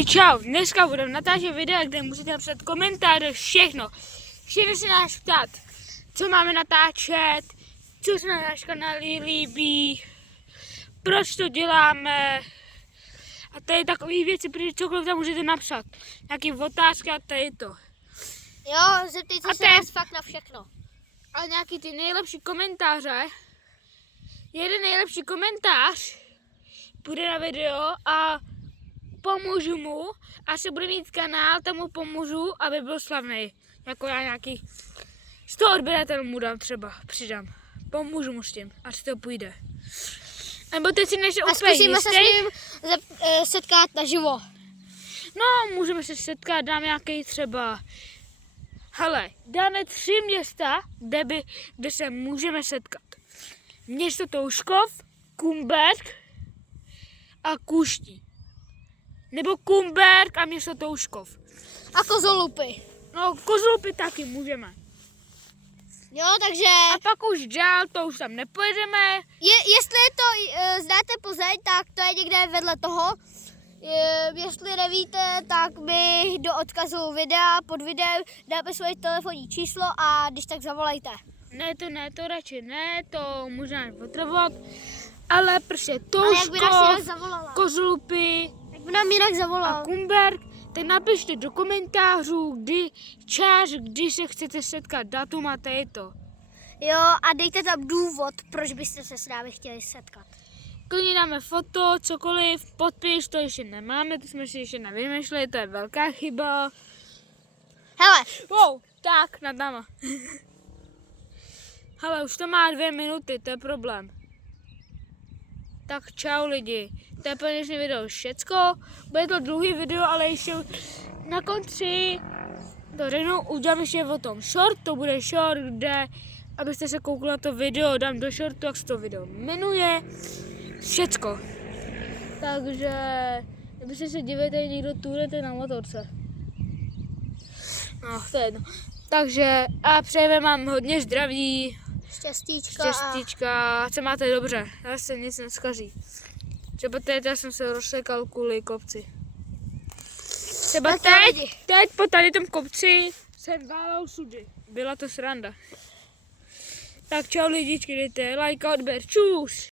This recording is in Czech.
Čau, dneska budeme natáčet videa, kde můžete napsat komentáře, všechno. Všechno se nás ptát, co máme natáčet, co se na náš kanál líbí, proč to děláme. A tady takové věci, protože cokoliv tam můžete napsat. Nějaký otázky a tady to. Jo, zeptejte se nás fakt na všechno. A nějaký ty nejlepší komentáře. Jeden nejlepší komentář půjde na video a pomůžu mu, až se bude mít kanál, tam mu pomůžu, aby byl slavný. Jako já nějaký 100 odběratelů mu dám třeba, přidám. Pomůžu mu s tím, až to půjde. Nebo teď si než úplně zkusíme jistý. se s ním setkat naživo. No, můžeme se setkat, dám nějaký třeba. Hele, dáme 3 města, kde se můžeme setkat. Město Touškov, Kumberk a Kůští. Nebo Kumberk a město Touškov. A Kozolupy. No, Kozolupy taky můžeme. Jo, takže A pak už dál, to už tam nepojedeme. jestli to znáte Plzeň, tak to je někde vedle toho. Jestli nevíte, tak my do odkazu videa pod videem dáme svoje telefonní číslo a když tak zavolejte. Ne, to radši ne, to můžeme potřebovat. Ale prostě Ale jak by nás jinak Touškov, zavolala? Kozolupy Jak by nám jinak a zavolal? Kumberk, tak napište do komentářů, kdy se chcete setkat, datum a tady to. Jo, a dejte tam důvod, proč byste se s námi chtěli setkat. Klidně dáme foto, cokoliv, podpis, to ještě nemáme, to jsme si ještě nevymýšleli, to je velká chyba. Hele, Wow, tak, nad náma. Hele, už to má 2 minuty, to je problém. Tak čau lidi, to je pro dnešní video všecko. Bude to dlouhý video, ale ještě na konci to řeknu, udělám ještě o tom short, to bude short, kde, abyste se koukli na to video, dám do shortu, jak se to video jmenuje. Všecko. Takže, kdybyste se díváte, někdo turete na motorce. No, to je jedno. Takže, a přejeme vám hodně zdraví, štěstíčka, ať se máte dobře, já se nic neskazí. Třeba teď já jsem se rozsekal kvůli kopci. Třeba teď po tady tom kopci jsem válel sudy. Byla to sranda. Tak čau lidičky, dejte like a odběr, čus!